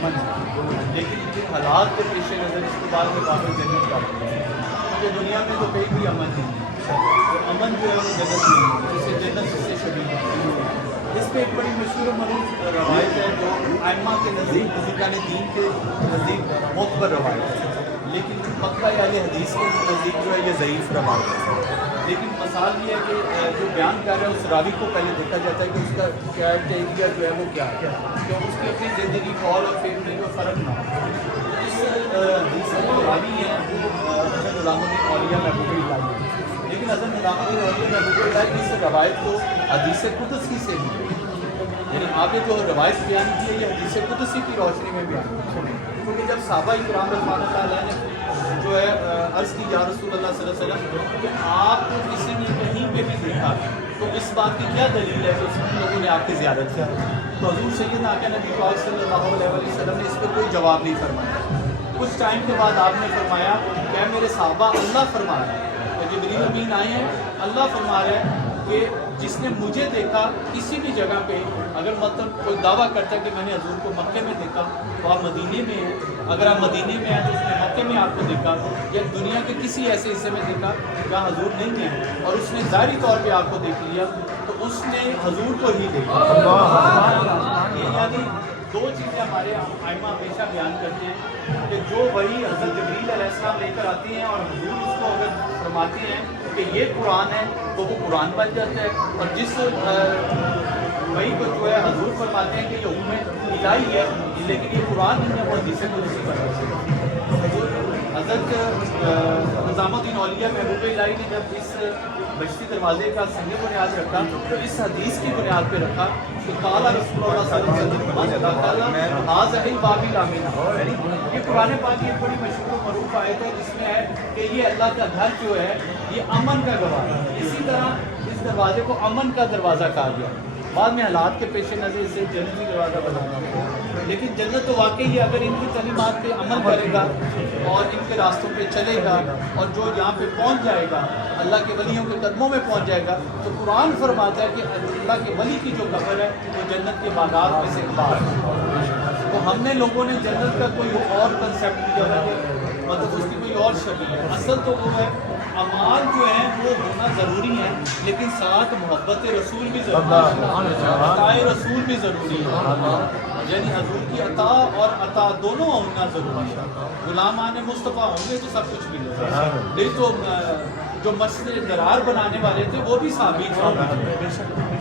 امن ہے، لیکن جن حالات کے پیش نظر اس کے بعد میں واپس جنت کا کیونکہ دنیا میں تو کہیں بھی امن نہیں ہے، امن جو ہے وہ جنت نہیں ہے، جسے جنت سے شبیہ ہے۔ اس پہ ایک بڑی مشہور و معروف روایت ہے جو ائمہ کے نزدیک بزرگان دین کے نزدیک معتبر روایت ہے، لیکن مکہ اہل حدیث کے نزدیک جو ہے یہ ضعیف روایت ہے۔ لیکن مثال یہ ہے کہ جو بیان کر رہا ہے اس راوی کو پہلے دیکھا جاتا ہے کہ اس کا کرائٹیریا جو ہے وہ کیا ہے، کہ اس کی اپنی زندگی قول اور فعل میں کوئی فرق نہ ہو۔ اس حدیث کا جو راوی ہے وہ حضرت نظام الدین اولیاء محبوب اللہ، لیکن حضرت نظام الدین اولیاء محبوب اللہ کی اس روایت کو حدیث قدسی سے لی، یعنی آپ نے جو روایت بیان کی ہے یہ حدیث قدسی کی روشنی میں بیان کی، کیونکہ جب صحابہ کرام رضوان اللہ علیہ نے جو ہے عرض کی یا رسول اللہ صلی اللہ علیہ وسلم کہ آپ کو کسی نے کہیں پہ بھی دیکھا تو اس بات کی کیا دلیل ہے کہ اس لوگوں نے آپ کی زیارت کی، تو حضور سیدنا آقا نبی پاک صلی اللہ علیہ وسلم نے اس پہ کوئی جواب نہیں فرمایا۔ کچھ ٹائم کے بعد آپ نے فرمایا کہ اے میرے صحابہ، اللہ فرما رہا ہے کہ جبریل امین آئے ہیں، اللہ فرما رہا ہے کہ جس نے مجھے دیکھا کسی بھی جگہ پہ، اگر مطلب کوئی دعویٰ کرتا ہے کہ میں نے حضور کو مکے میں دیکھا تو آپ مدینے میں ہیں، اگر آپ مدینے میں ہیں تو اس نے مکے میں آپ کو دیکھا یا دنیا کے کسی ایسے حصے میں دیکھا جہاں حضور نہیں ہیں اور اس نے ظاہری طور پہ آپ کو دیکھ لیا تو اس نے حضور کو ہی دیکھا۔ یہ یعنی دو چیزیں ہمارے ائمہ ہمیشہ بیان کرتے ہیں کہ جو وہی حضرت جبریل علیہ السلام لے کر آتی ہیں اور حضور اس کو اگر فرماتے ہیں کہ یہ قرآن ہے تو وہ قرآن بن جاتا ہے، اور جس وہی کو جو ہے حضور فرماتے ہیں کہ یہ حکم الہی ہے لیکن یہ قرآن نہیں ہے، وہ حدیث قدسی بن جاتا ہے۔ حضرت نظام الدین اولیاء محبوب الہی نے جب اس بہشتی دروازے کا سنگ بنیاد رکھا تو اس حدیث کی بنیاد پہ رکھا کہ قال رسول اللہ صلی اللہ علیہ وسلم ھذا الباب الامن، یہ قرآن پاک کی ایک بڑی مشہور و معروف آیت ہے جس میں ہے کہ یہ اللہ کا گھر جو ہے یہ امن کا گواہ ہے، اسی طرح اس دروازے کو امن کا دروازہ کہا گیا۔ بعد میں حالات کے پیش نظر اسے جنتی دروازہ بنانا ہوا، لیکن جنت تو واقعی ہے اگر ان کی تعلیمات پہ عمل کرے گا اور ان کے راستوں پہ چلے گا اور جو یہاں پہ پہنچ جائے گا اللہ کے ولیوں کے قدموں میں پہنچ جائے گا تو قرآن فرماتا ہے کہ اللہ کے ولی کی جو قبر ہے وہ جنت کے باغات میں سے باہر ہے۔ تو ہم نے لوگوں نے جنت کا کوئی اور کنسیپٹ دیا ہے کہ مطلب اس کی کوئی اور شکل ہے، اصل تو وہ ہے اعمال جو ہیں وہ ہونا ضروری ہے لیکن ساتھ محبت رسول بھی ضروری ہے، عطاء رسول بھی ضروری ہے، یعنی حضور کی عطا اور عطا دونوں ہونا ضروری ہے۔ غلامان مصطفیٰ ہوں گے تو سب کچھ ملے گا، نہیں تو جو مسجد درار بنانے والے تھے وہ بھی صحابی تھے،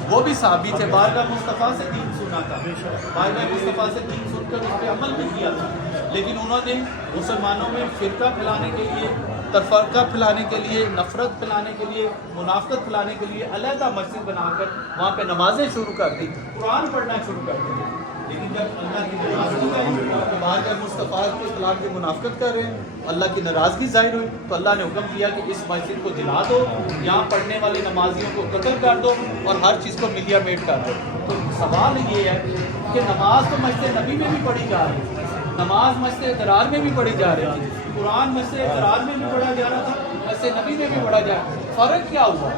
وہ بھی صحابی تھے، بارگاہ مصطفیٰ سے دین سنا تھا، بارگاہ مصطفیٰ سے دین سن کر اس پہ عمل بھی کیا تھا، لیکن انہوں نے مسلمانوں میں فرقہ پھیلانے کے لیے، تفرقہ پھیلانے کے لیے، نفرت پھیلانے کے لیے، منافقت پھیلانے کے لیے علیحدہ مسجد بنا کر وہاں پہ نمازیں شروع کر دی، قرآن پڑھنا شروع کر دی، لیکن جب اللہ کی ناراضگی آئی تو بارگاہ مصطفیٰ کے خلاف جو منافقت کر رہے ہیں اللہ کی ناراضگی ظاہر ہوئی تو اللہ نے حکم کیا کہ اس مسجد کو جلا دو، یہاں پڑھنے والے نمازیوں کو قتل کر دو اور ہر چیز کو ملیا میٹ کر دو۔ تو سوال یہ ہے کہ نماز تو مسجد نبی میں بھی پڑھی جا رہی ہے، نماز مسجد درار میں بھی پڑھی جا رہی تھی، قرآن مسجد درار میں بھی پڑھا جا رہا تھا، مسجد نبی میں بھی پڑھا جا رہا تھا، فرق کیا ہوا؟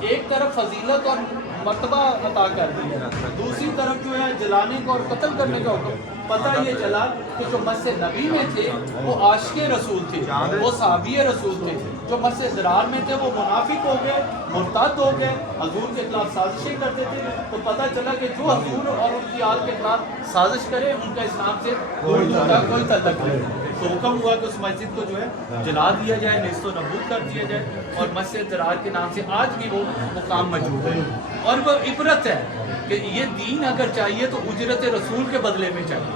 ایک طرف فضیلت اور مرتبہ عطا کر دی ہے، دوسری طرف جو ہے جلانے کو اور قتل کرنے کا حکم۔ پتہ یہ چلا کہ جو مسجد نبی میں تھے وہ عاشق رسول تھے، وہ صحابی رسول تھے، جو مسجد درار میں تھے وہ منافق ہو گئے، مرتد ہو گئے، حضور کے خلاف سازشیں کرتے تھے، تو پتہ چلا کہ جو حضور اور ان کی آل کے خلاف سازش کرے ان کا اسلام سے کوئی تعلق نہیں۔ تو حکم ہوا کہ اس مسجد کو جو ہے جلا دیا جائے، نیست و نابود کر دیا جائے، اور مسجد درار کے نام سے آج بھی وہ مقام موجود ہے، اور وہ عبرت ہے کہ یہ دین اگر چاہیے تو اجرت رسول کے بدلے میں چاہیے،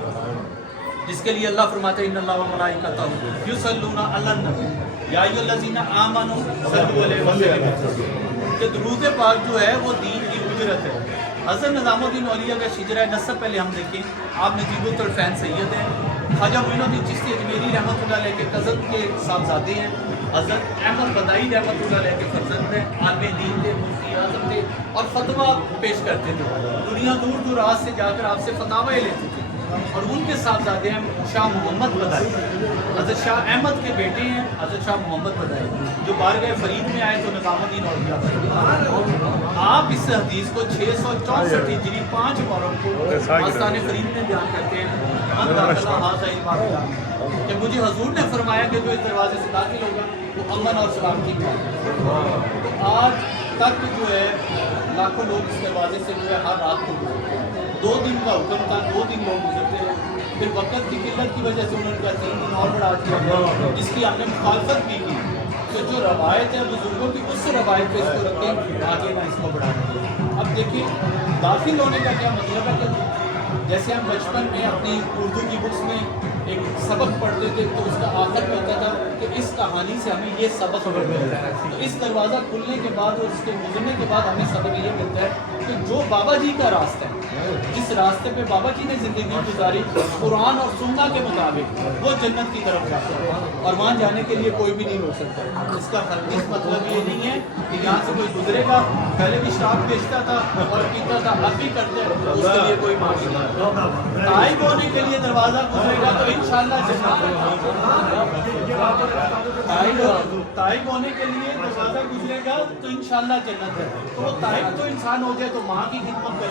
جس کے لیے اللہ فرماتے ہیں ان اللہ و ملائکتہ یصلون علی النبی یا ایھا الذین آمنوا صلوا علیہ وسلم، کہ درود پاک جو ہے وہ دین کی اجرت ہے۔ حضرت نظام الدین اولیاء کا شجرہ نسب پہلے ہم دیکھیں، آپ نجیب الطرفین سید ہیں، خواجہ معین الدین چشتی اجمیری رحمۃ اللہ علیہ کے کزن کے صاحبزادے ہیں، حضرت احمد بدائی رحمۃ اللہ علیہ کے فرزند ہیں، عالم دین تھے، مفتی اعظم تھے اور فتویٰ پیش کرتے تھے، دنیا دور دراز سے جا کر آپ سے فتاوی لیتے تھے، اور ان کے صاحبزادے ہیں شاہ محمد بدائی، حضرت شاہ احمد کے بیٹے ہیں حضرت شاہ محمد بدائی، جو بارگاہ فرید میں آئے تو نظام الدین اولیاء۔ آپ اس حدیث کو 664 ہجری 5 محرم کو آستان فرید میں بیان کرتے ہیں، من داخلہ ھذا الباب کہ مجھے حضور نے فرمایا کہ جو اس دروازے سے داخل ہوگا وہ امن اور سلامتی کا ہے۔ تو آج تک جو ہے لاکھوں لوگ اس دروازے سے جو ہے ہر رات کو گزرتے ہیں۔ 2 دن کا حکم تھا، 2 دن لوگ گزرتے ہیں، پھر وقت کی قلت کی وجہ سے انہوں نے کہا 3 دن اور بڑھا دیا گیا، جس کی ہم نے مخالفت بھی کی۔ تو جو روایت ہے بزرگوں کی، اس روایت پہ اس کو رکھیں، آگے نہ اس کو بڑھا دیں۔ اب دیکھیے داخل ہونے کا کیا مطلب ہے کہ جیسے ہم بچپن میں اپنی اردو کی بکس میں ایک سبق پڑھتے تھے تو اس کا آخر میں ہوتا تھا کہ اس کہانی سے ہمیں یہ سبق ملتا ہے۔ تو اس دروازہ کھلنے کے بعد اور اس کے گزرنے کے بعد ہمیں سبق یہ ملتا ہے کہ جو بابا جی کا راستہ ہے، جس راستے پہ بابا جی نے زندگی گزاری قرآن اور سنت کے مطابق، وہ جنت کی طرف جاتا ہے اور وہاں جانے کے لیے کوئی بھی نہیں روک سکتا۔ اس کا ہرگز مطلب یہ نہیں ہے کہ یہاں سے کوئی گزرے گا، پہلے بھی شراب بیچتا تھا اور پیتا تھا، اب بھی کرتے ہیں، اس کے لیے کوئی معافی نہیں۔ تائب ہونے کے لیے دروازہ گزرے گا تو انشاءاللہ جنت ہے۔ تائب ہونے کے لیے دروازہ گزرے گا تو انشاءاللہ جنت ہے۔ تو وہ تائب تو انسان ہو جائے تو ماں کی خدمت کرے۔